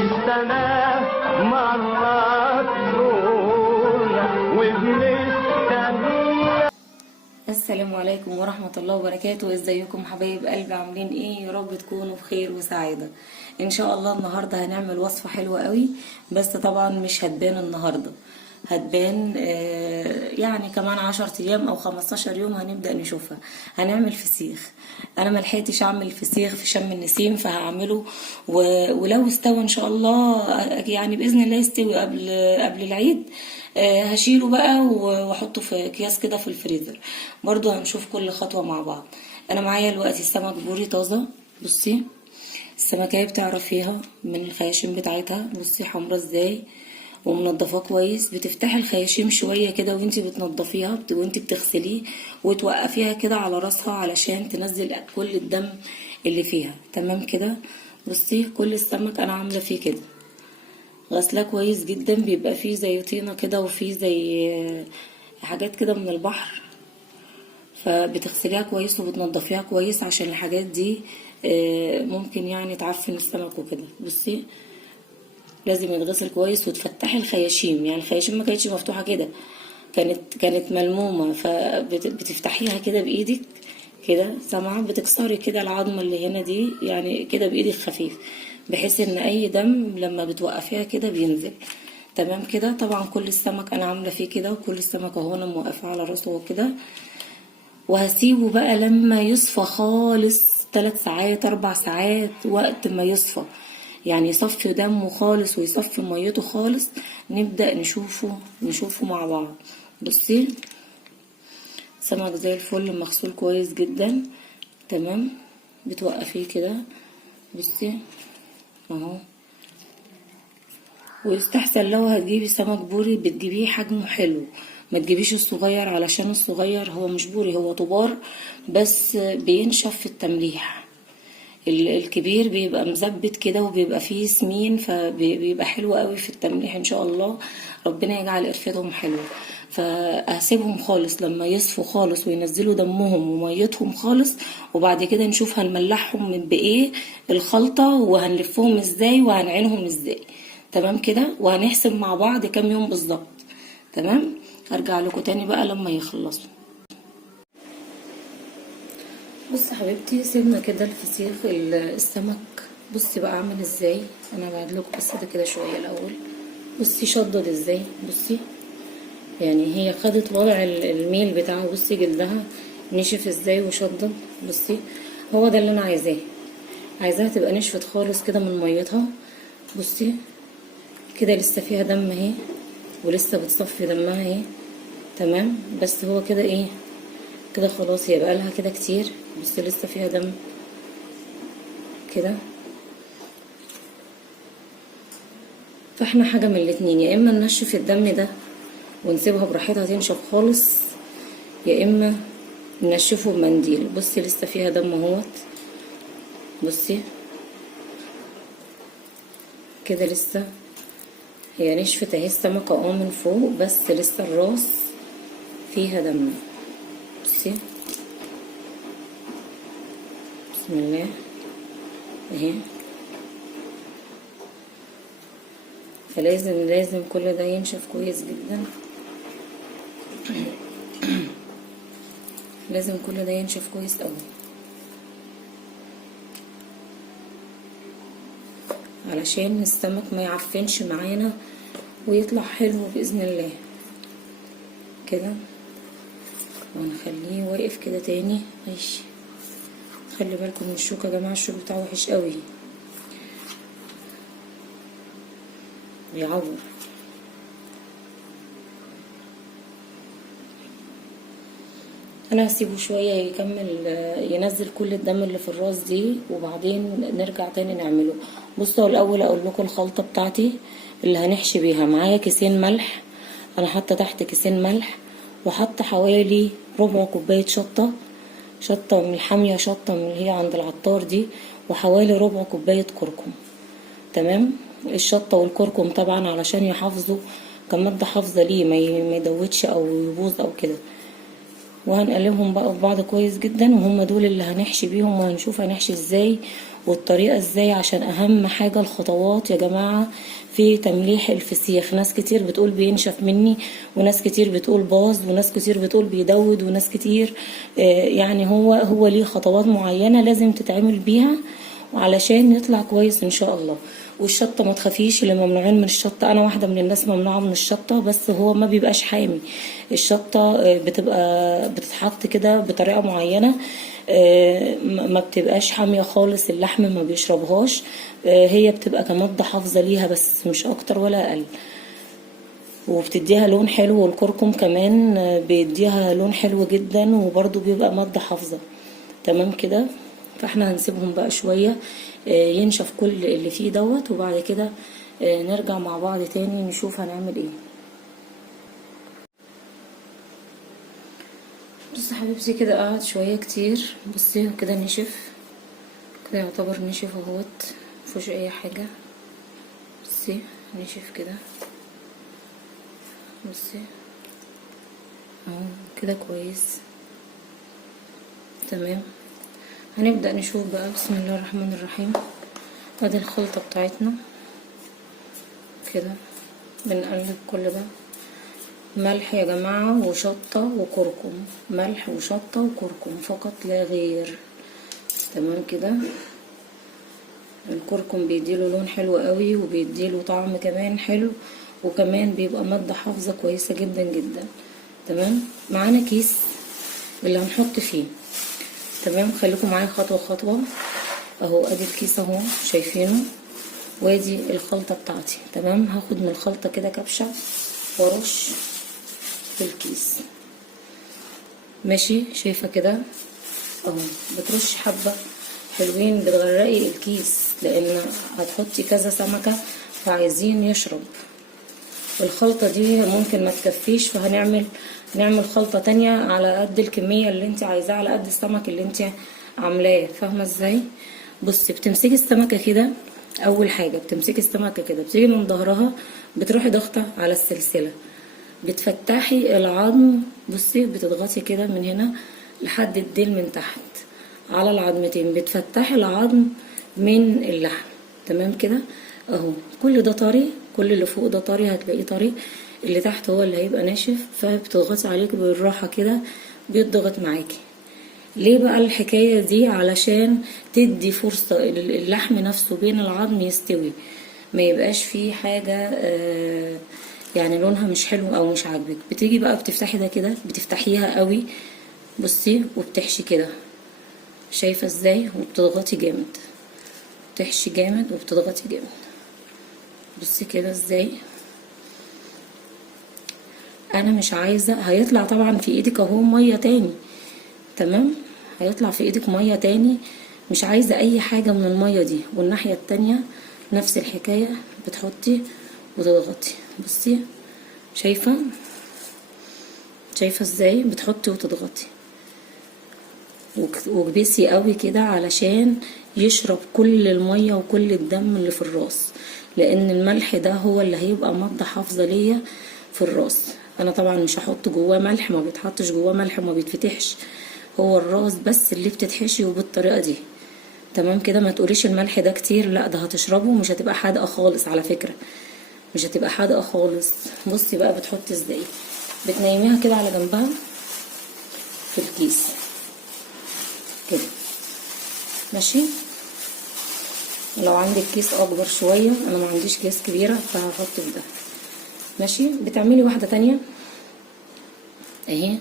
السنة مرات ترونا وبنستنى. السلام عليكم ورحمة الله وبركاته. ازيكم حبايب قلبي؟ عاملين ايه؟ يا رب تكونوا بخير وسعادة ان شاء الله. النهاردة هنعمل وصفة حلوة قوي، بس طبعا مش هتبان النهاردة، هتبان يعني كمان 10 ايام او 15 يوم هنبدأ نشوفها. هنعمل فسيخ. انا ملحقتش اعمل فسيخ في شم النسيم فهعمله، ولو استوى ان شاء الله يعني باذن الله يستوي قبل العيد، هشيله بقى واحطه في اكياس كده في الفريزر. برضو هنشوف كل خطوة مع بعض. انا معايا دلوقتي سمك بوري طازة. بصي السمكية بتعرفيها من الخياشيم بتاعتها، بصي حمرا ازاي ومنضفاه كويس. بتفتحي الخياشيم شوية كده وانتي بتنضفيها وانتي بتغسليه، وتوقفيها كده على راسها علشان تنزل كل الدم اللي فيها. تمام كده. بصي كل السمك انا عاملة فيه كده، غسلاه كويس جدا. بيبقى فيه زي طينة كده وفيه زي حاجات كده من البحر، فبتغسليها كويس وبتنضفيها كويس عشان الحاجات دي ممكن يعني تعفن السمك وكده. بصي لازم يتغسل كويس وتفتحي الخياشيم، يعني الخياشيم ما كانتش مفتوحة كده، كانت ملمومة، فبتفتحيها كده بايدك كده، سامعة؟ بتكسري كده العظمة اللي هنا دي يعني كده بايدك خفيف، بحيث ان اي دم لما بتوقفيها كده بينزل. تمام كده. طبعا كل السمك انا عاملة فيه كده، وكل السمك اهو انا موقفاه على راسه كده، وهسيبه بقى لما يصفى خالص 3 ساعات 4 ساعات، وقت ما يصفى يعني يصفي دمه خالص ويصفي ميته خالص، نبدأ نشوفه مع بعض. بصي سمك زي الفل مغسول كويس جدا. تمام. بتوقفيه كده بصي اهو. ويستحسن لو هتجيبي سمك بوري بتجيبيه حجمه حلو، ما تجيبيش الصغير، علشان الصغير هو مش بوري، هو طبار بس بينشف في التمليح. الكبير بيبقى مزبت كده وبيبقى فيه سمين، فبيبقى حلو قوي في التمليح ان شاء الله. ربنا يجعل قرفتهم حلوه. فهسيبهم خالص لما يصفوا خالص وينزلوا دمهم وميتهم خالص، وبعد كده نشوف هنملحهم من بايه الخلطه، وهنلفهم ازاي وهنعينهم ازاي. تمام كده. وهنحسب مع بعض كام يوم بالظبط. تمام. هرجع لكم تاني بقى لما يخلصوا. بصي حبيبتي سيبنا كده الفسيخ السمك. بصي بقى عامل ازاي. انا بعدلكوا بس ده كده شويه الاول. بصي شدد ازاي. بصي يعني هي خدت وضع الميل بتاعه. بصي جلدها نشف ازاي وشدد. بصي هو ده اللي انا عايزاها تبقى نشفت خالص كده من ميتها. بصي كده لسه فيها دم اهي، ولسه بتصفي دمها اهي. تمام. بس هو كده ايه كده خلاص، هي بقالها كده كتير، بس لسه فيها دم كده. فاحنا حاجة من الاتنين، يا اما ننشف الدم ده ونسيبها براحتها تنشف خالص، يا اما ننشفه بمنديل. بصي لسه فيها دم اهوت. بصي كده لسه هي نشفت اهي السمكة من فوق، بس لسه الراس فيها دم. بصي بسم الله اهي. فلازم كل ده ينشف كويس جدا. لازم كل ده ينشف كويس قوي علشان السمك ما يعفنش معانا ويطلع حلو باذن الله كده. وهنخليه واقف كده تاني. ماشي. خلي بالكم من الشوكه يا جماعه، الشوك بتاعه وحش قوي بيعور. انا هسيبه شويه يكمل ينزل كل الدم اللي في الراس دي، وبعدين نرجع تاني نعمله. بصوا الاول اقول لكم الخلطه بتاعتي اللي هنحشي بيها. معايا كيسين ملح، انا حاطه تحت كيسين ملح، وحاطه حوالي ربع كوبايه شطه من الحاميه، شطه من اللي هي عند العطار دي، وحوالي ربع كوبايه كركم. تمام. الشطه والكركم طبعا علشان يحافظوا كماده حافظه ليه، ما يدوتش او يبوظ او كده. وهنقلبهم بقى في بعض كويس جدا، وهم دول اللي هنحشي بيهم، وهنشوف هنحشي ازاي والطريقة ازاي. عشان اهم حاجة الخطوات يا جماعة في تمليح الفسيخ. ناس كتير بتقول بينشف مني، وناس كتير بتقول باظ، وناس كتير بتقول بيدود، وناس كتير يعني هو ليه خطوات معينة لازم تتعمل بيها وعلشان يطلع كويس ان شاء الله. والشطه ما تخافيش، اللي ممنوعين من الشطه انا واحده من الناس ممنوعه من الشطه، بس هو ما بيبقاش حامي. الشطه بتبقى بتتحط كده بطريقه معينه، ما بتبقاش حاميه خالص، اللحم ما بيشربهاش. هي بتبقى كمادة حافظه ليها بس مش اكتر ولا اقل، وبتديها لون حلو. والكركم كمان بيديها لون حلو جدا، وبرضو بيبقى مادة حافظة. تمام كده. فاحنا هنسيبهم بقى شوية ينشف كل اللي فيه دوت، وبعد كده نرجع مع بعض تاني نشوف هنعمل ايه. بصي حبيبتي كده قعد شوية كتير، بصي كده نشف، كده يعتبر نشف اهوت، مفيهوش اي حاجة. بصي نشف كده، بصي اهو كده كويس. تمام. هنبدأ نشوف بقى. بسم الله الرحمن الرحيم. ادي الخلطة بتاعتنا كده، بنقلب كل ده. ملح يا جماعة وشطة وكركم، ملح وشطة وكركم فقط لا غير. تمام كده. الكركم بيديله لون حلو قوي، وبيديله طعم كمان حلو، وكمان بيبقى مادة حافظة كويسة جدا جدا. تمام. معانا كيس اللي هنحط فيه. تمام. خليكم معايا خطوة خطوة. اهو ادي الكيس اهو شايفينه، وادي الخلطة بتاعتي. تمام. هاخد من الخلطة كده كبشة وارش في الكيس. ماشي. شايفة كده اهو، بترش حبة حلوين، بتغرقي الكيس لان هتحطي كذا سمكة فعايزين يشرب. الخلطة دي ممكن ما تكفيش، نعمل خلطة تانية على قد الكمية اللي انت عايزاها، على قد السمك اللي انت عاملاه. فاهمة ازاي؟ بصي بتمسكي السمكة كده. اول حاجة بتمسكي السمكة كده، بتيجي من ظهرها بتروحي ضغطة على السلسلة، بتفتحي العظم. بصي بتضغطي كده من هنا لحد الديل من تحت على العظمتين، بتفتحي العظم من اللحم. تمام كده اهو. كل ده طري، كل اللي فوق ده طري هتلاقيه طري، اللي تحت هو اللي هيبقى ناشف. فبتضغطي عليه بالراحة كده، بيضغط معاكي. ليه بقى الحكاية دي؟ علشان تدي فرصة اللحم نفسه بين العظم يستوي، ما يبقاش فيه حاجة يعني لونها مش حلو او مش عاجبك. بتيجي بقى بتفتحي ده كده، بتفتحيها قوي بصي، وبتحشي كده. شايفة ازاي؟ وبتضغطي جامد، بتحشي جامد وبتضغطي جامد. بصي كده ازاي. انا مش عايزة، هيطلع طبعا في ايدك اهو مية تاني. تمام. هيطلع في ايدك مية تاني، مش عايزة اي حاجة من المية دي. والناحية التانية نفس الحكاية، بتحطي وتضغطي. بصي شايفة ازاي؟ بتحطي وتضغطي، وكبسي قوي كده علشان يشرب كل المية وكل الدم اللي في الراس، لان الملح ده هو اللي هيبقى مادة حافظة ليا في الراس. انا طبعا مش هحط جواه ملح، ما بيتحطش جواه ملح وما بيتفتحش، هو الراس بس اللي بتتحشي وبالطريقة دي. تمام كده. ما تقوليش الملح ده كتير، لا ده هتشربه مش هتبقى حادقة خالص على فكرة، مش هتبقى حادقة خالص. بصي بقى بتحطي ازاي. بتنيميها كده على جنبها في الكيس كده. ماشي. لو عندك كيس اكبر شوية، انا ما عنديش كيس كبيرة فهحط في ده. ماشي. بتعملي واحدة تانية اهي،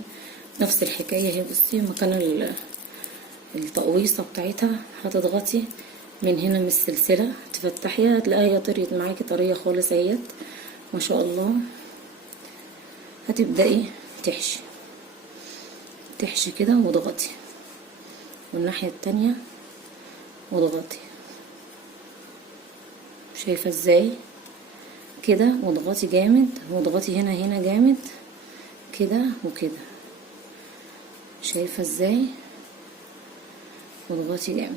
نفس الحكاية اهي. بصي مكان التقويصة بتاعتها هتضغطي من هنا من السلسلة، تفتحيها هتلاقيها طريت معاكي طرية خالص اهيت ما شاء الله. هتبدأي تحشي كده واضغطي، والناحية التانية واضغطي. شايفة ازاي كده؟ واضغطي جامد، واضغطي هنا جامد كده وكده. شايفة ازاي؟ واضغطي جامد.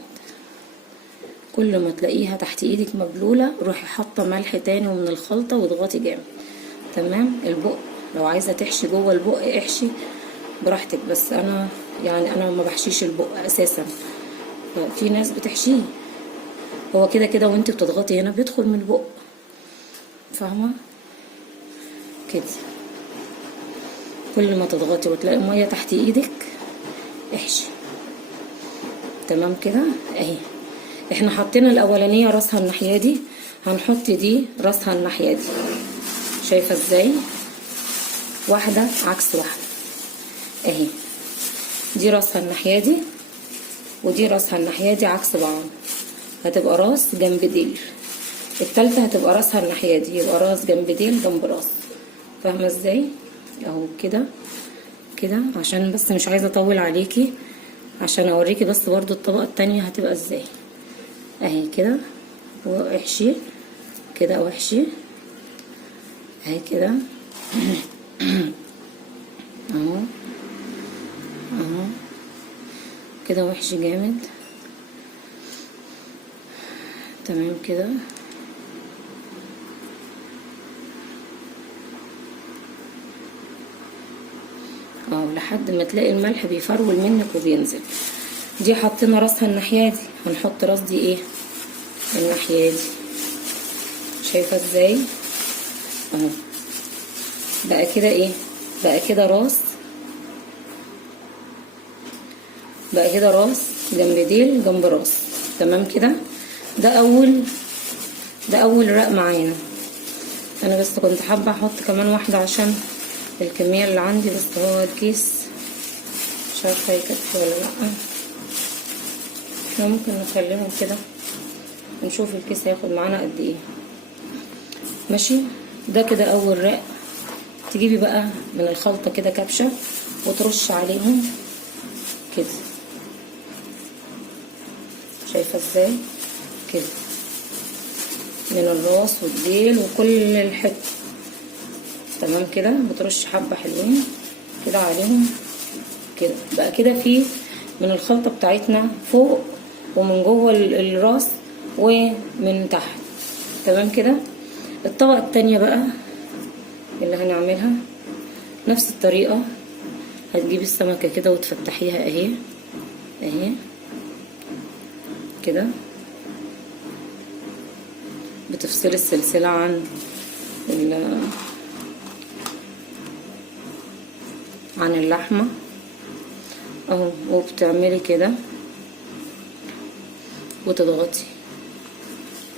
كل ما تلاقيها تحت ايدك مبلولة روحي حاطة ملح تاني ومن الخلطة واضغطي جامد. تمام. البق لو عايزة تحشي جوه البق احشي، براحتك، بس انا يعني انا ما بحشيش البق اساسا، في ناس بتحشيه، هو كده كده وانت بتضغطي هنا بيدخل من البق، فاهمه كده. كل ما تضغطي وتلاقي الميه تحت ايدك احشي. تمام كده اهي. احنا حطينا الاولانيه راسها الناحيه دي، هنحط دي راسها الناحيه دي، شايفه ازاي؟ واحده عكس واحده اهي. دي راسها الناحيه دي ودي راسها الناحيه دي عكس بعض، هتبقى راس جنب ديل. التالتة هتبقى راسها الناحيه دي، يبقى راس جنب ديل جنب راس. فاهمه ازاي؟ اهو كده كده، عشان بس مش عايزه اطول عليكي، عشان اوريكي بس برضو الطبقه التانية هتبقى ازاي. اهي كده، واحشي كده واحشي اهي كده اهو اهو كده، وحشي جامد. تمام كده لحد ما تلاقي الملح بيفرول منك وبينزل. دي حطينا راسها الناحيه دي، هنحط راس دي ايه الناحيه دي، شايفه ازاي؟ اهو بقى كده ايه، بقى كده راس، بقى كده راس جنب ديل جنب راس. تمام كده. ده اول رق معانا. انا بس كنت حابه احط كمان واحده عشان الكميه اللي عندي، بس هو الكيس مش عارفه هيكفي ولا لا. احنا ممكن نخليهم كده ونشوف الكيس هياخد معانا قد ايه. ماشي. ده كده اول رق. تجيبي بقى من الخلطه كده كبشه وترش عليهم كده، شايفه ازاي؟ كده من الراس والديل وكل الحته. تمام كده. بترش حبه حلوين كده عليهم كده. بقى كده في من الخلطه بتاعتنا فوق ومن جوه الراس ومن تحت. تمام كده. الطبقه التانية بقى اللي هنعملها نفس الطريقه. هتجيبي السمكه كده وتفتحيها اهي اهي كده، بتفصلي السلسله عن اللحمه اهو، وبتعملي كده وتضغطي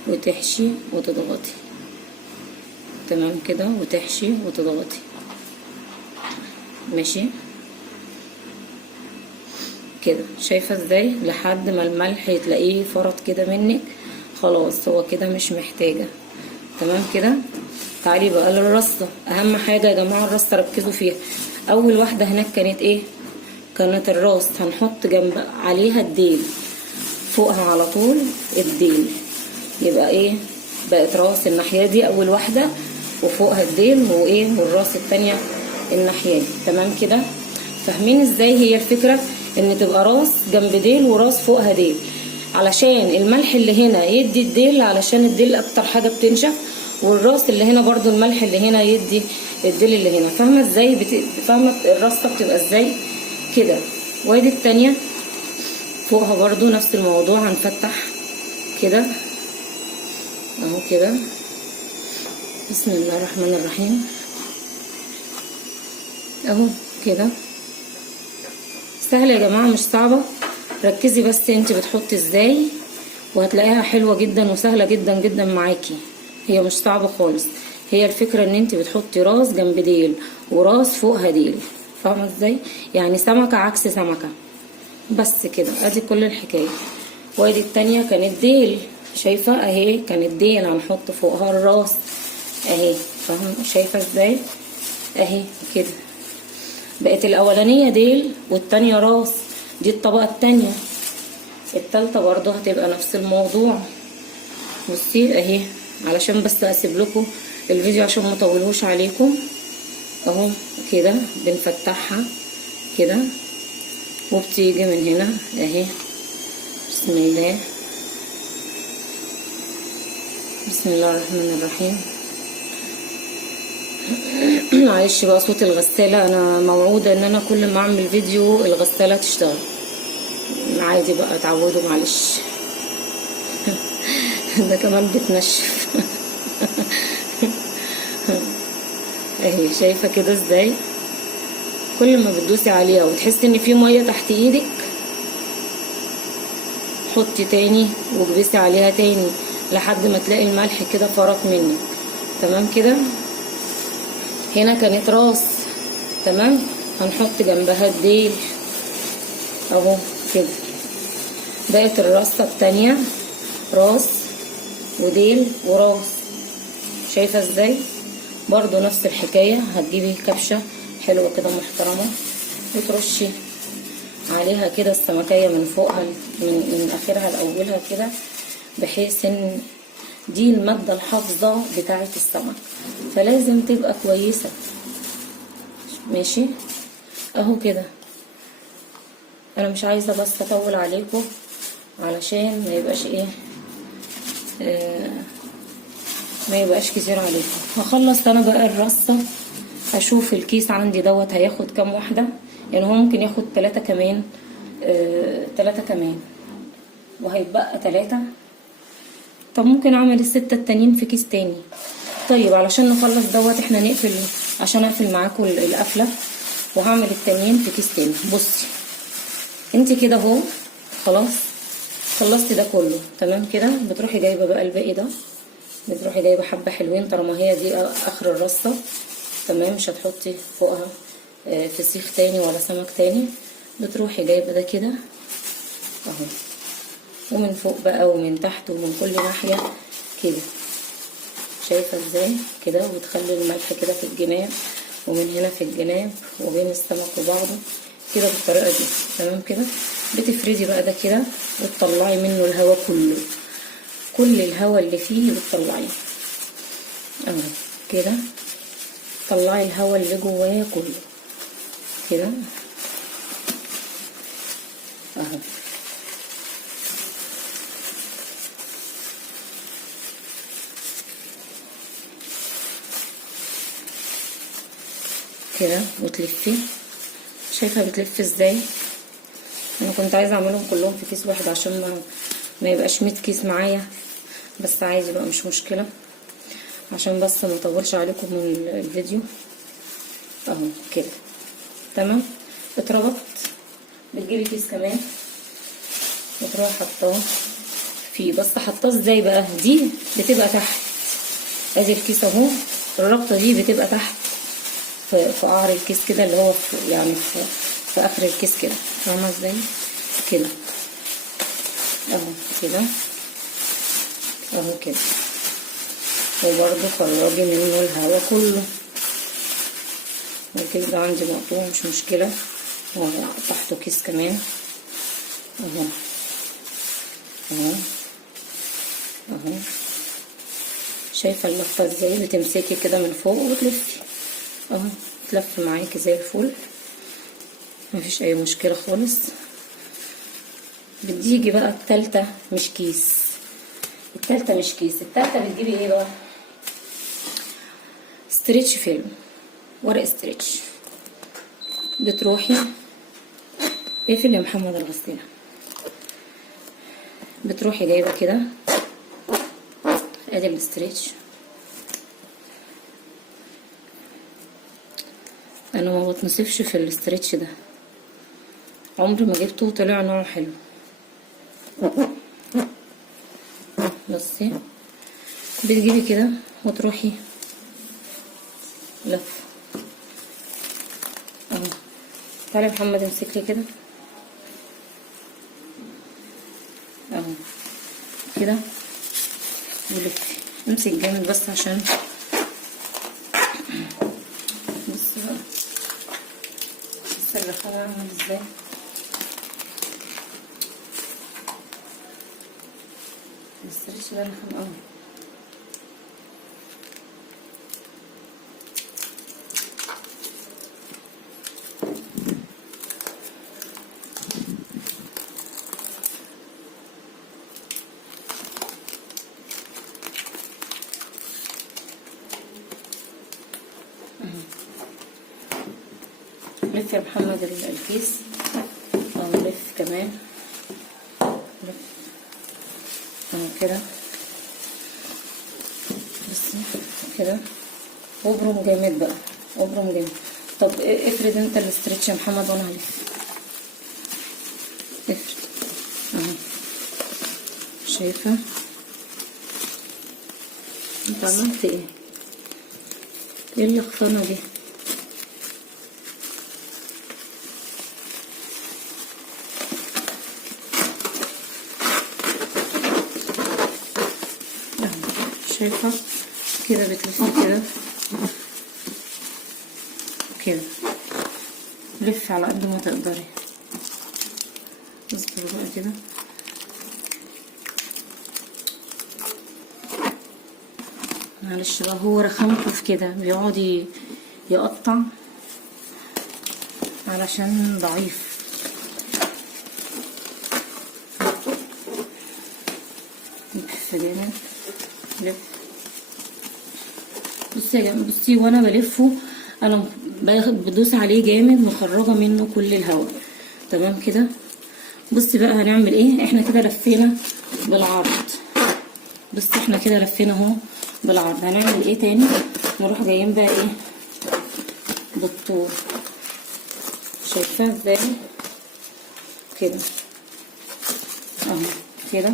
وتحشي وتضغطي. تمام كده. وتحشي وتضغطي. ماشي كده، شايفه ازاي؟ لحد ما الملح تلاقيه فرط كده منك، خلاص هو كده مش محتاجه. تمام كده. تعالي بقى للرصه. اهم حاجه يا جماعه الرصه ركزوا فيها. اول واحده هناك كانت ايه؟ كانت الراس. هنحط جنب عليها الديل، فوقها على طول الديل، يبقى ايه؟ بقت راس الناحيه دي اول واحده، وفوقها الديل، وايه؟ والراس التانية الناحيه دي. تمام كده. فاهمين ازاي هي الفكره؟ ان تبقى راس جنب ديل وراس فوقها ديل، علشان الملح اللي هنا يدي الديل، علشان الديل اكتر حاجه بتنشف، والراس اللي هنا برضو الملح اللي هنا يدي الديل اللي هنا. فاهمه ازاي؟ فاهمه الرصه بتبقى ازاي كده. وادي التانية فوقها برضو نفس الموضوع. هنفتح كده اهو كده. بسم الله الرحمن الرحيم اهو كده. سهله يا جماعه مش صعبه. ركزي بس انت بتحطي ازاي وهتلاقيها حلوه جدا وسهله جدا جدا معاكي. هي مش صعبه خالص. هي الفكره ان انت بتحطي راس جنب ديل وراس فوقها ديل. فاهمه ازاي؟ يعني سمكه عكس سمكه، بس كده. ادي كل الحكايه. وادي التانية كانت ديل، شايفه اهي؟ كانت ديل هنحط فوقها الراس اهي. فاهمه؟ شايفه ازاي؟ اهي كده. بقت الاولانيه ديل والتانية راس. دي الطبقه التانية. التالتة برضو هتبقى نفس الموضوع. بصي اهي، علشان بس اسيب لكم الفيديو عشان ما اطولهوش عليكم. اهو كده بنفتحها كده، وبتيجي من هنا اهي. بسم الله، بسم الله الرحمن الرحيم. معلش بقى صوت الغسالة، انا موعودة ان انا كل ما اعمل فيديو الغسالة تشتغل، عادي بقى اتعودوا معلش. ده كمان بتنشف. اهي شايفة كده ازاي؟ كل ما بتدوسي عليها وتحسي ان في مية تحت ايدك حطي تاني واكبسي عليها تاني لحد ما تلاقي الملح كده فرط منك. تمام كده. هنا كانت راس، تمام. هنحط جنبها الديل اهو كده. بقت الرصة التانية راس وديل وراس. شايفة ازاي؟ برضو نفس الحكاية، هتجيبي كبشة حلوة كده محترمة وترشي عليها كده السمكية من فوقها من اخرها لاولها كده، بحيث ان دي المادة الحافظة بتاعة السمك، فلازم تبقى كويسة. ماشي اهو كده. انا مش عايزة بس اطول عليكم علشان ما يبقاش ايه ما يبقاش كتير عليكم. هخلص انا بقى الرصة، هشوف الكيس عندي دوت هياخد كام واحدة، يعني هو ممكن ياخد 3 كمان، 3 كمان وهيتبقى 3. طب ممكن اعمل ال6 التانيين في كيس تاني. طيب علشان نخلص دوت احنا نقفل، عشان اقفل معاكم القفلة، وهعمل التانيين في كيس تاني. بصي انت كده اهو خلاص خلصتي ده كله تمام كده. بتروحي جايبه بقى الباقي ده، بتروحي جايبه حبه حلوين طالما هي دي اخر الرصه، تمام. مش هتحطي فوقها فسيخ تاني ولا سمك تاني. بتروحي جايبه ده كده اهو، ومن فوق بقى ومن تحت ومن كل ناحيه كده. شايفه ازاي كده؟ وتخلي الملح كده في الجناب ومن هنا في الجناب وبين السمك وبعضه كده بالطريقه دي، تمام كده. بتفردي بقى ده كده وتطلعي منه الهواء كله، كل الهواء اللي فيه بتطلعيه اهو كده. طلعي الهواء اللي جواه كله كده اهو. كده وتلفي. شايفه بتلف ازاي؟ انا كنت عايزه اعملهم كلهم في كيس واحد عشان ما يبقاش 100 كيس معايا، بس عادي بقى مش مشكله، عشان بس ما اطولش عليكم من الفيديو اهو كده تمام. اتربط. بتجيبي كيس كمان وتروحي حطاه فيه، بس حطاه ازاي بقى؟ دي بتبقى تحت، ادي الكيس اهو، الربطه دي بتبقى تحت في قعر الكيس كده، اللي هو يعني في اخر الكيس كده، فاهمه ازاي؟ كده اهو كده اهو كده. وبرده خرجي منه الهواء كله. الكيس ده عندي مقطوع مش مشكله، وتحته كيس كمان اهو اهو اهو. شايفه اللفه ازاي؟ بتمسكي كده من فوق وبتلفي اهو، تلف معاكي زي الفل، مفيش اي مشكله خالص. بتيجي بقى التالتة مش كيس، التالتة مش كيس، التالتة بتجيبي ايه بقى؟ ستريتش فيلم، ورق ستريتش. بتروحي اقفل يا محمد الغسالة. بتروحي جايبه كده ادي الستريتش. انا ما بتنصفش في الاسترتش ده، عمري ما جبته وطلع نوعه حلو. بصي بتجيبي كده وتروحي لف اهو. تعالي محمد امسك لي كده اهو كده ولفي. امسك جامد بس عشان بصي بقى السلخانة عامل ازاي. الاسترتش ده رخم اوي. لف يا محمد الكيس، او لف كمان، لف اهو كده بس كده، وابرم جامد بقى، ابرم جامد. طب افرد انت الاسترتش يا محمد وانا هلف. افرد اهو، شايفه انت عملت ايه؟ ايه اللخفانه دي؟ شايفه كده بتلفي كده كده، لف على قد ما تقدري. اصبري بقى كده، معلش بقى هو رخامته في كده، بيقعد يقطع علشان ضعيف. لف جامد، لف. بصي يا جماعه، بصي وانا بلفه انا بدوس عليه جامد، مخرجه منه كل الهواء. تمام كده. بصي بقى هنعمل ايه، احنا كده لفينا بالعرض. بصي احنا كده لفينا اهو بالعرض، هنعمل ايه تاني؟ نروح جايين بقى ايه بالطول، شايفاه ازاي كده اهو كده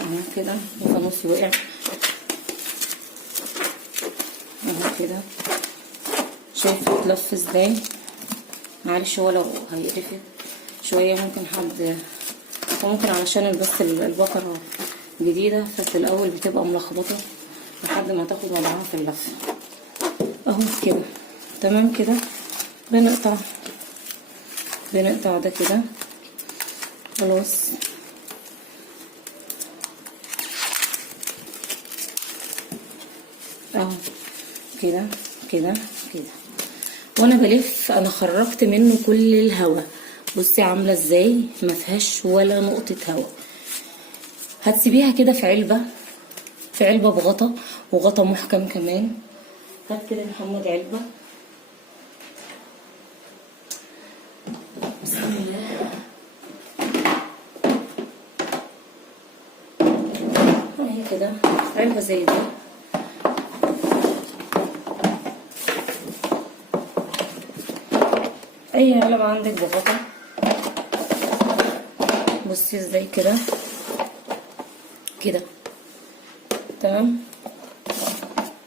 اهو كده، وخلاص وقع اهو كده. شايفه اتلف ازاي؟ معلش هو لو هيقرفك شويه ممكن حد، وممكن علشان بس البقرة جديدة ففي الأول بتبقى ملخبطة لحد ما تاخد وضعها في اللف اهو كده. تمام كده. بنقطع ده كده خلاص اهو كده كده كده. وانا بلف انا خرجت منه كل الهواء. بصي عامله ازاي، ما فيهاش ولا نقطه هواء. هتسيبيها كده في علبه، بغطا، وغطا محكم كمان. هات كده يا محمد علبه، بسم الله. اهي كده علبه زي دي، اي علبه عندك بغطا. بصي ازاي كده كده. تمام.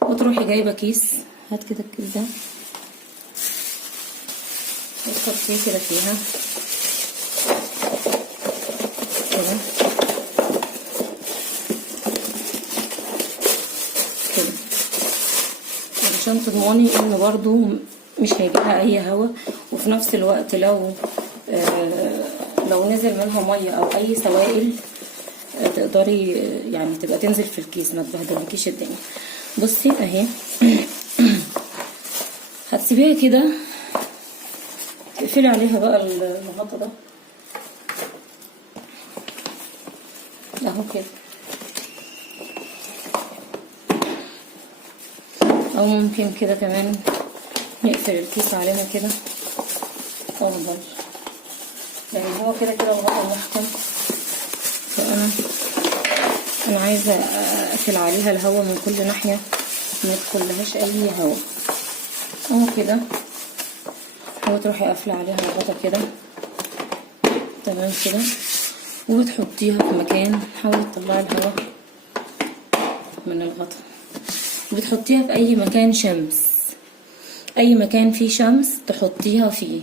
وتروحي جايبه كيس، هات كده الكيس ده وتحطيه كده فيها كده كده، علشان تضمني ان برضو مش هيجيلها اي هوا، وفي نفس الوقت لو نزل منها ميه او اي سوائل تقدري يعني تبقى تنزل في الكيس، ما تبهدلكيش الدنيا. بصي اهي هتسيبيها كده، تقفلي عليها بقى الغطا ده اهو كده، او ممكن كده كمان نقفل الكيس عليها كده افضل، يعني هو كده كده الغطا محكم. فانا عايزه اقفل عليها الهواء من كل ناحيه، ما يدخلهاش اي هواء اهو كده. وتروحي قافله عليها الغطا كده تمام كده، وتحطيها في مكان، حاولي تطلعي الهواء من الغطا، وبتحطيها في اي مكان شمس، اي مكان فيه شمس تحطيها فيه.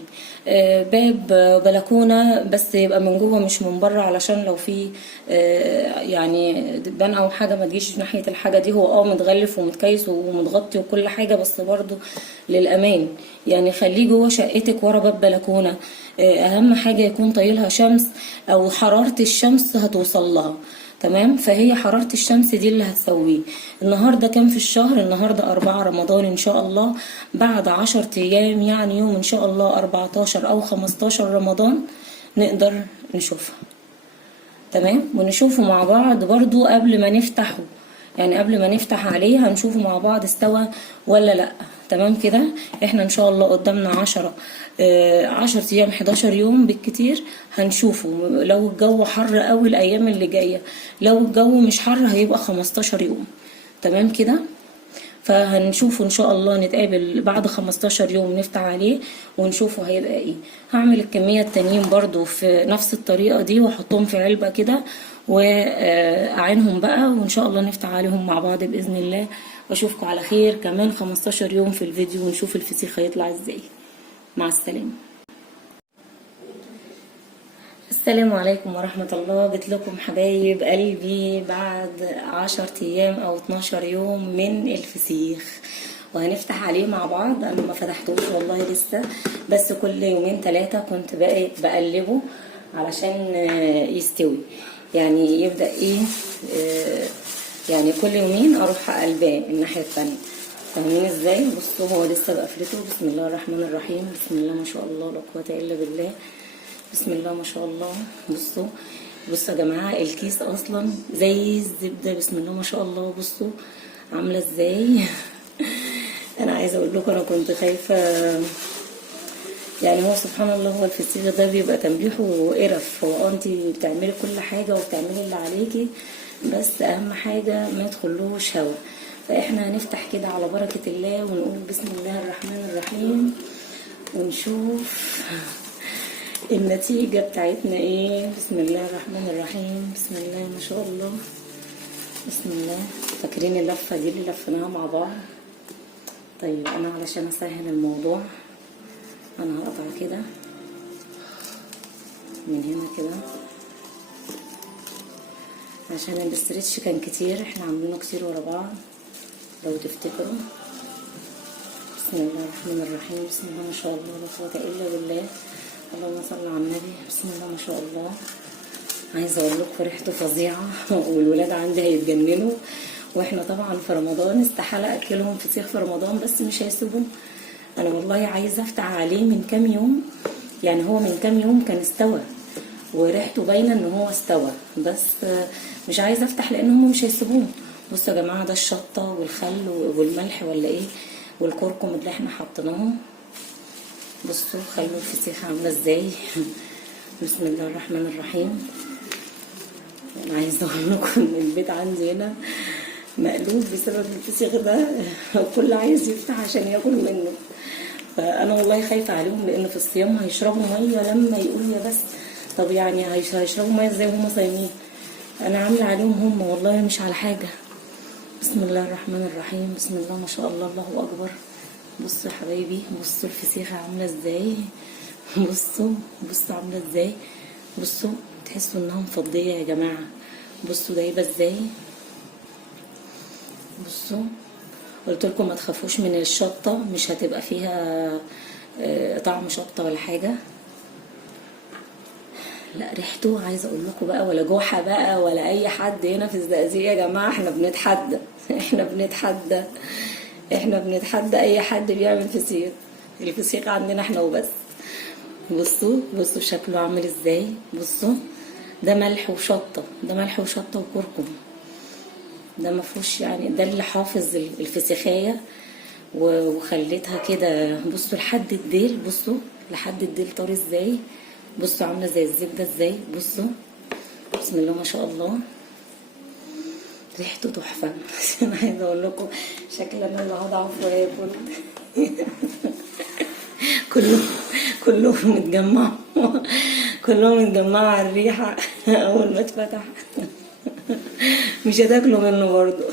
باب، بلكونه، بس يبقى من جوه مش من بره، علشان لو في يعني دبان او حاجه ما تجيش ناحيه الحاجه دي. هو متغلف ومتكيس ومتغطي وكل حاجه، بس برضو للامان يعني خليه جوه شقتك ورا باب بلكونه. اهم حاجه يكون طايلها شمس او حراره الشمس هتوصل لها. تمام. فهي حرارة الشمس دي اللي هتسويه. النهاردة كام في الشهر؟ النهاردة 4 رمضان ان شاء الله. بعد 10 ايام يعني يوم ان شاء الله 14 او 15 رمضان نقدر نشوفها. تمام. ونشوفه مع بعض برضو قبل ما نفتحه يعني قبل ما نفتح عليه هنشوفه مع بعض استوى ولا لا. تمام كده. احنا ان شاء الله قدامنا 10 ايام 11 يوم بالكتير هنشوفه. لو الجو حر قوي الايام اللي جايه، لو الجو مش حر هيبقى 15 يوم. تمام كده. فهنشوفه ان شاء الله، نتقابل بعد 15 يوم نفتح عليه ونشوفه هيبقى ايه. هعمل الكمية التانيين برضو في نفس الطريقة دي واحطهم في علبة كده واعينهم بقى، وان شاء الله نفتح عليهم مع بعض باذن الله. واشوفكم على خير كمان 15 يوم في الفيديو ونشوف الفسيخ هيطلع ازاي. مع السلامة. السلام عليكم ورحمة الله. جيت لكم حبايب قلبي بعد 10 ايام او 12 يوم من الفسيخ، وهنفتح عليه مع بعض. انا ما فتحتوش والله لسه، بس كل يومين 3 كنت بقلبه علشان يستوي، يعني يبدأ ايه يعني كل يومين اروح اقلباه الناحية التانية. فاهمين ازاي؟ بصوا هو لسه بقفلته. بسم الله الرحمن الرحيم. بسم الله ما شاء الله لا قوة الا بالله. بسم الله ما شاء الله. بصوا يا جماعه الكيس اصلا زي الزبده. بسم الله ما شاء الله. بصوا عامله ازاي. انا عايزه اقول لكم انا كنت خايفه، يعني هو سبحان الله هو الفسيخ ده بيبقى تنبيح وقرف. هو انت بتعملي كل حاجه وبتعملي اللي عليكي، بس اهم حاجه ما يدخلوش هوا. فاحنا هنفتح كده على بركه الله ونقول بسم الله الرحمن الرحيم ونشوف النتيجة بتاعتنا ايه. بسم الله الرحمن الرحيم. بسم الله ما شاء الله. بسم الله. فاكرين اللفة دي اللي لفناها مع بعض؟ طيب انا علشان اسهل الموضوع انا هقطع كده من هنا كده عشان الاسترتش كان كتير، احنا عاملينه كتير ورا بعض لو تفتكروا. بسم الله الرحمن الرحيم. بسم الله ما شاء الله لا قوة الا بالله. اللهم صل على النبي. بسم الله ما شاء الله. عايزه اقول لكم ريحته فظيعه والولاد عندي هيتجننوا، واحنا طبعا في رمضان استحاله اكلهم فسيخ في رمضان، بس مش هيسيبوه. انا والله عايزه افتح عليه من كام يوم، يعني هو من كام يوم كان استوى وريحته باينه ان هو استوى، بس مش عايزه افتح لان هم مش هيسيبوه. بصوا يا جماعه ده الشطه والخل والملح ولا ايه والكركم اللي احنا حاطيناهم. بصوا خلوا الفسيخ عامله ازاي. بسم الله الرحمن الرحيم. انا عايزه اقول لكم ان البيت عندي هنا مقلوب بسبب الفسيخ ده. كل عايز يفتح عشان ياكل منه. فانا والله خايفه عليهم لان في الصيام هيشربوا ميه لما يقولوا يا بس. طب يعني هيشربوا ميه ازاي وهم صايمين؟ انا عامله عليهم هم والله مش على حاجه. بسم الله الرحمن الرحيم. بسم الله ما شاء الله. الله اكبر. بصوا يا حبايبي. بصوا الفسيخه عامله ازاي. بصوا عامله ازاي. بصوا تحسوا انها مفضيه يا جماعه. بصوا دايبه ازاي. بصوا قلت لكم ما تخافوش من الشطه، مش هتبقى فيها طعم شطه ولا حاجه. لا ريحته عايزه اقول لكم بقى، ولا جوحه بقى ولا اي حد هنا في الزقازيق يا جماعه. احنا بنتحدى اي حد بيعمل فسيخ. الفسيخ عندنا احنا وبس. بصوا شكله عامل ازاي. بصوا ده ملح وشطه، وكركم. ده مفهوش يعني، ده اللي حافظ الفسيخايه وخليتها كده. بصوا لحد الديل. بصوا لحد الديل طري ازاي. بصوا عامله زي الزبده ازاي. بصوا بسم الله ما شاء الله. ريحته تحفه. انا عايزه اقول لكم شكل انا اللي هضعف واكل. كلهم متجمعوا على الريحه. اول ما اتفتح مش هتاكلوا منه برضو.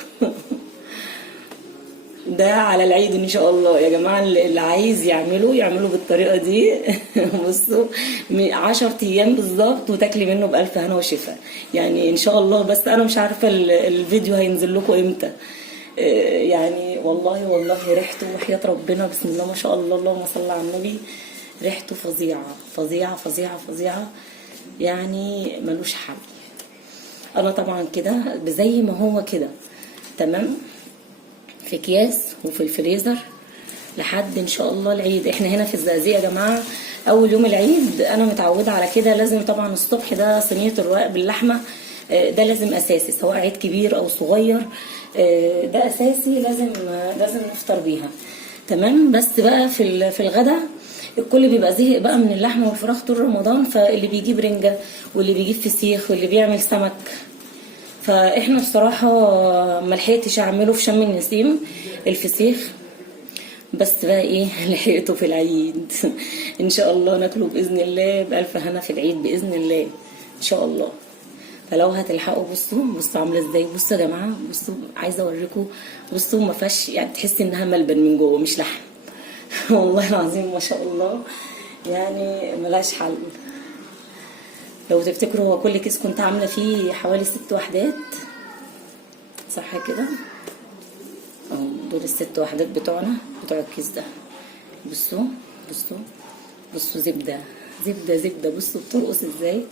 ده على العيد ان شاء الله يا جماعه. اللي عايز يعملوا بالطريقه دي. بصوا 10 ايام بالظبط وتاكلي منه بألف هنا وشفا يعني ان شاء الله. بس انا مش عارفه الفيديو هينزل لكم امتى يعني. والله ريحته وحياة ربنا بسم الله ما شاء الله. اللهم صل على النبي. ريحته فظيعه يعني ملوش حل. انا طبعا كده زي ما هو كده تمام في اكياس وفي الفريزر لحد ان شاء الله العيد. احنا هنا في الزقازيق يا جماعه اول يوم العيد انا متعوده على كده. لازم طبعا الصبح ده صينيه الرقاق باللحمه ده لازم اساسي، سواء عيد كبير او صغير، ده اساسي، لازم نفطر بيها. تمام. بس بقى في الغدا الكل بيبقى زهق بقى من اللحمه والفراخ طول رمضان، فاللي بيجيب رنجه واللي بيجيب فسيخ واللي بيعمل سمك. فاحنا بصراحه ما لحقتش اعمله في شم النسيم الفسيخ، بس بقى ايه لحقته في العيد. ان شاء الله ناكله باذن الله بالف هنا في العيد باذن الله ان شاء الله. فلو هتلحقوا بصوا عامله ازاي. بصوا يا جماعه، بصوا عايزه اوريكم. بصوا ما فيهاش يعني، تحسي انها ملبن من جوه مش لحم. والله العظيم ما شاء الله يعني ملهاش حل. لو تفتكروا هو كل كيس كنت عامله فيه حوالي 6 وحدات، صح كده؟ اهو دول ال6 وحدات بتوعنا بتوع الكيس ده. بصوا زبده زبده زبده. بصوا بترقص ازاي.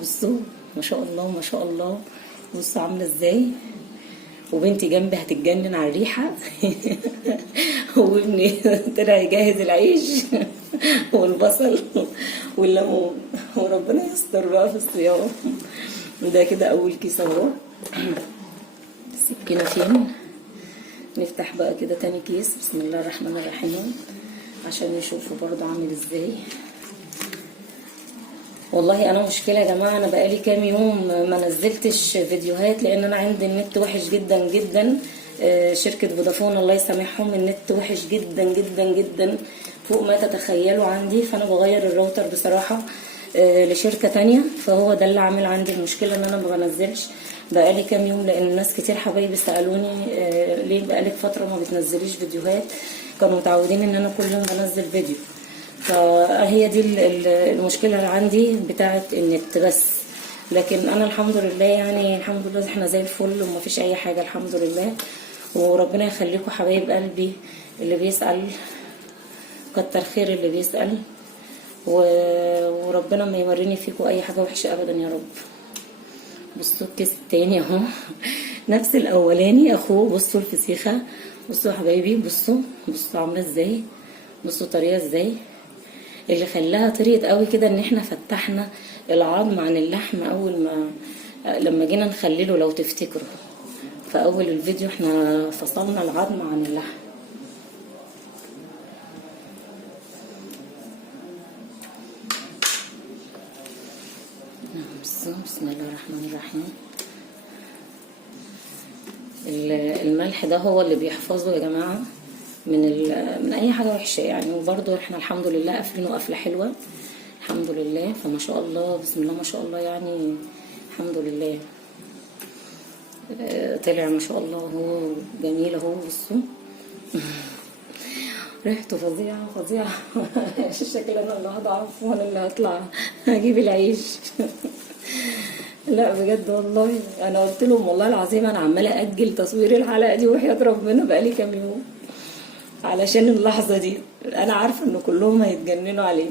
بصوا ما شاء الله ما شاء الله. بصوا عامله ازاي. وبنتي جنبي هتتجنن على الريحه. وابني طلع يجهز العيش والبصل والليمون، وربنا يستر بقى في الصيام. ده كده اول كيس اهو. السكينه فين؟ نفتح بقى كده تاني كيس. بسم الله الرحمن الرحيم عشان يشوفوا برضه عامل ازاي. والله انا مشكله يا جماعه، انا بقالي كام يوم ما نزلتش فيديوهات لان انا عندي النت وحش جدا جدا. شركه فودافون الله يسامحهم، النت وحش جدا جدا جدا فوق ما تتخيلوا عندي. فانا بغير الراوتر بصراحه لشركه تانية، فهو ده اللي عامل عندي المشكله ان انا ما بنزلش بقالي كام يوم. لان ناس كتير حبايبي سالوني ليه بقالك فتره ما بتنزليش فيديوهات، كانوا متعودين ان انا كل يوم بنزل فيديو. فهي دي المشكله اللي عندي بتاعه النت بس. لكن انا الحمد لله يعني، الحمد لله احنا زي الفل ومفيش اي حاجه الحمد لله. وربنا يخليكم حبايب قلبي اللي بيسال، كتر خير اللي بيسال، وربنا ما يوريني فيكم اي حاجه وحشه ابدا يا رب. بصوا الكيس التاني اهو. نفس الاولاني اخوه. بصوا الفسيخه. بصوا يا حبايبي. بصوا عامله ازاي. بصوا طريه ازاي. اللي خلاها طريت قوي كده ان احنا فتحنا العظم عن اللحم اول ما لما جينا نخلله. لو تفتكروا في اول الفيديو احنا فصلنا العظم عن اللحم. بسم الله الرحمن الرحيم. الملح ده هو اللي بيحفظه يا جماعه من اي حاجه وحشه يعني. وبرده احنا الحمد لله قافلينه قفله حلوه الحمد لله. فما شاء الله بسم الله ما شاء الله يعني الحمد لله. طلع ما شاء الله هو جميل اهو. بصوا ريحته فظيعه فظيعه. شكل انا اللي هضعف وانا اللي هطلع هجيب العيش. لا بجد والله انا قلت لهم والله العظيم انا عماله اجل تصوير الحلقه دي وحياه ربنا بقالي كام يوم علشان اللحظه دي. انا عارفه ان كلهم هيتجننوا عليه.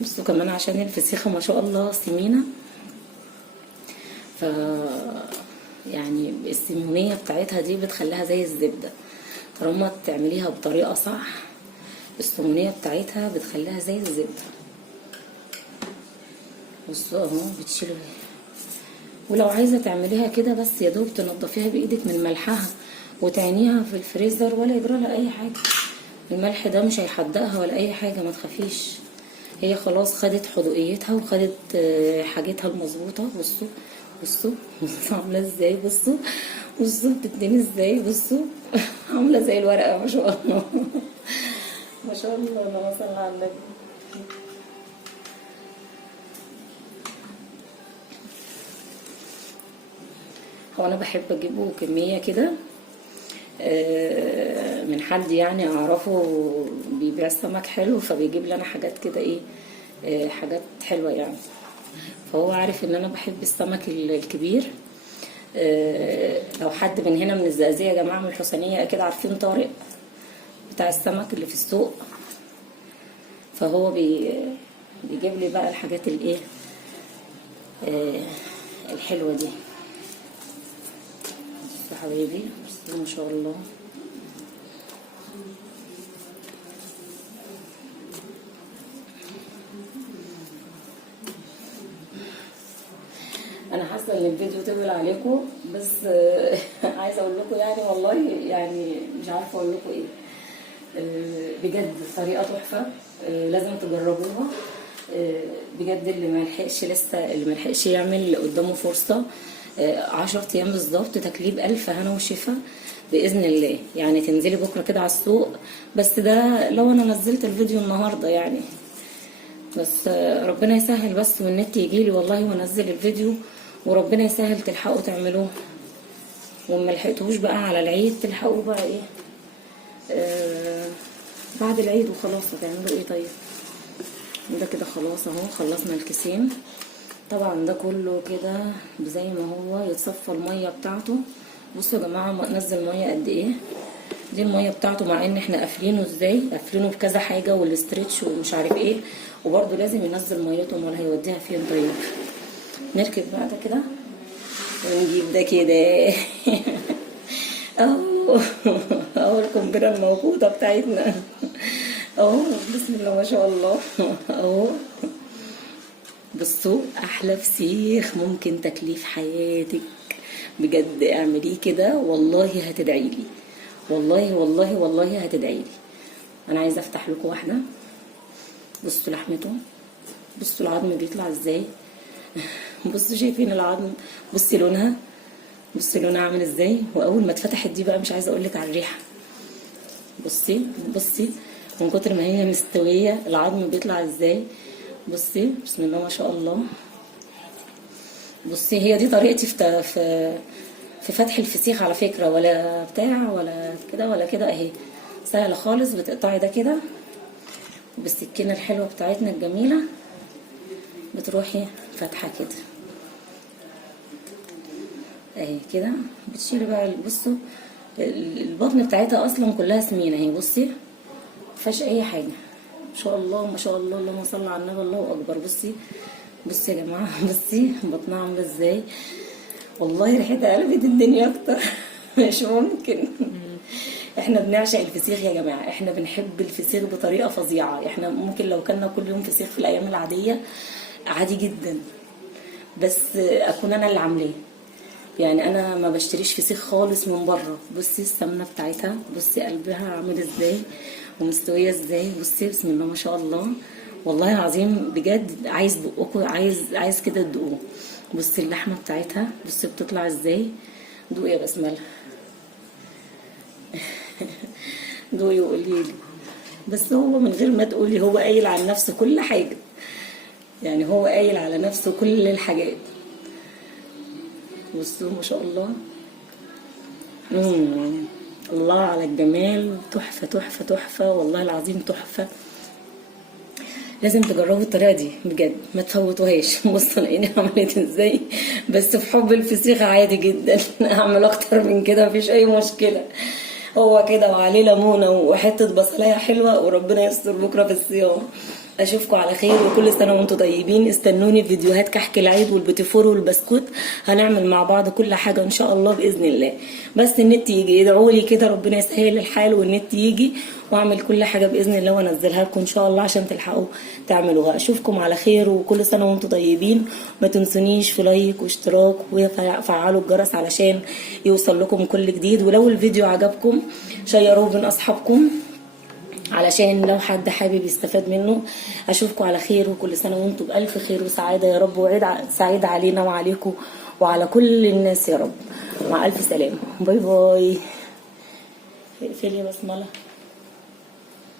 بصوا كمان عشان الفسيخه ما شاء الله سمينه، ف يعني السميونيه بتاعتها دي بتخليها زي الزبده. طالما تعمليها بطريقه صح السميونيه بتاعتها بتخليها زي الزبده. بصوا اهو بتشيلوا. ولو عايزه تعمليها كده بس يا دوب تنضفيها بايدك من ملحها وتعينيها في الفريزر ولا يجرى لها اي حاجه. الملح ده مش هيحدقها ولا اي حاجه ما تخافيش. هي خلاص خدت حدوقيتها وخدت حاجتها المظبوطه. بصوا عامله ازاي. بصوا بتديني ازاي. بصوا عامله زي الورقه ما شاء الله. ما شاء الله اللهم صل على النبي. هو انا بحب اجيبه كميه كده من حد يعني اعرفه بيبيع سمك حلو، فبيجيب لنا حاجات كده ايه حاجات حلوه يعني. فهو عارف ان انا بحب السمك الكبير. لو حد من هنا من الزقازيق يا جماعه من الحسينيه اكيد عارفين طارق بتاع السمك اللي في السوق. فهو بيجيب لي بقى الحاجات الايه الحلوه دي. يا حبيبي بسم ما شاء الله. حاسه ان الفيديو طول عليكم، بس عايزه اقول لكم يعني والله يعني مش عارفه اقول لكم ايه. بجد الطريقه تحفه، لازم تجربوها. بجد اللي ما لحقش لسه، اللي ما لحقش يعمل قدامه فرصه. 10 ايام بالظبط تكليب، الف هنا وشفا باذن الله. يعني تنزلي بكره كده على السوق، بس ده لو انا نزلت الفيديو النهارده يعني. بس ربنا يسهل بس، والنت يجيلي والله وانزل الفيديو، وربنا يسهل تلحقوا تعملوه. وما لحقتوش بقى على العيد تلحقوا بقى ايه بعد العيد وخلاص. هتعملوا ايه طيب؟ ده كده خلاص اهو، خلصنا الكيسين. طبعا ده كله كده زي ما هو يتصفى الميه بتاعته. بصوا يا جماعه نزل ميه قد ايه. دي الميه بتاعته، مع ان احنا قافلينه ازاي، قافلينه بكذا حاجه والاسترتش ومش عارف ايه، وبرده لازم ينزل ميته، امال هيوديها فين طيب؟ نركب بقى ده كده ونجيب ده كده اهو اهو القنبله الموجوده بتاعتنا اهو. بسم الله ما شاء الله اهو. بصوا احلى فسيخ ممكن تاكليه في حياتك بجد. اعمليه كده والله هتدعي لي، والله والله والله هتدعي لي. انا عايزه افتح لكم واحده. بصوا لحمته، بصوا العظم بيطلع ازاي بصوا شايفين العظم؟ بصي لونها، بصي لونها عامل ازاي. واول ما اتفتحت دي بقى مش عايزه اقول لك على الريحه. بصي بصي من كتر ما هي مستويه العظم بيطلع ازاي. بصي بسم الله ما شاء الله. بصي هي دي طريقتي في فتح الفسيخ على فكره، ولا بتاع ولا كده ولا كده اهي. سهله خالص. بتقطعي ده كده بالسكينه الحلوه بتاعتنا الجميله، بتروحي فاتحه كده اهي كده. بتشيلي بقى بصوا البطن بتاعتها اصلا كلها سمينه اهي. بصي مفيهاش اي حاجه، ما شاء الله ما شاء الله، اللهم صل على النبي، الله اكبر. بصي بصي يا جماعه بصي بطنها عامله ازاي. والله ريحتها قلبت الدنيا اكتر مش ممكن. احنا بنعشق الفسيخ يا جماعه، احنا بنحب الفسيخ بطريقه فظيعه. احنا ممكن لو كنا كل يوم فسيخ في الايام العاديه عادي جدا، بس اكون انا اللي عاملاه. يعني انا ما بشتريش فسيخ خالص من بره. بصي السمنه بتاعتها، بصي قلبها عامل ازاي ومستويه ازاي. بصي بسم الله ما شاء الله، والله العظيم بجد عايز بقكم، عايز كده تدوقوه. بصي اللحمه بتاعتها، بصي بتطلع ازاي. دوقي يا بسمله دوقي وقولي لي. بس هو من غير ما تقولي هو قايل عن نفسه كل حاجه، يعني هو قايل على نفسه كل الحاجات. بصوا ما شاء الله. الله على الجمال، تحفه تحفه تحفه والله العظيم تحفه. لازم تجربوا الطريقه دي بجد، ما تفوتوهاش. بصوا لقيني عملت ازاي، بس في حب الفسيخ عادي جدا اعمل اكتر من كده مفيش اي مشكله. هو كده وعليه ليمونه وحته بصلايه حلوه، وربنا يستر بكره في الصيام. اشوفكم على خير وكل سنه وانتم طيبين. استنوني في فيديوهات كحك العيد والبيتيفور والبسكوت، هنعمل مع بعض كل حاجه ان شاء الله باذن الله. بس النت يجي، ادعوا لي كده ربنا يسهل الحال والنت يجي، واعمل كل حاجه باذن الله وانزلها لكم ان شاء الله عشان تلحقوا تعملوها. اشوفكم على خير وكل سنه وانتم طيبين. ما تنسونيش في لايك واشتراك وفعلوا الجرس علشان يوصل لكم كل جديد. ولو الفيديو عجبكم شيروه بين اصحابكم علشان لو حد حابب يستفاد منه. اشوفكم على خير وكل سنه وانتم بالف خير وسعاده يا رب، وعيد سعيد علينا وعليكم وعلى كل الناس يا رب. مع الف سلامه، باي باي. اقفلي يا بسمله.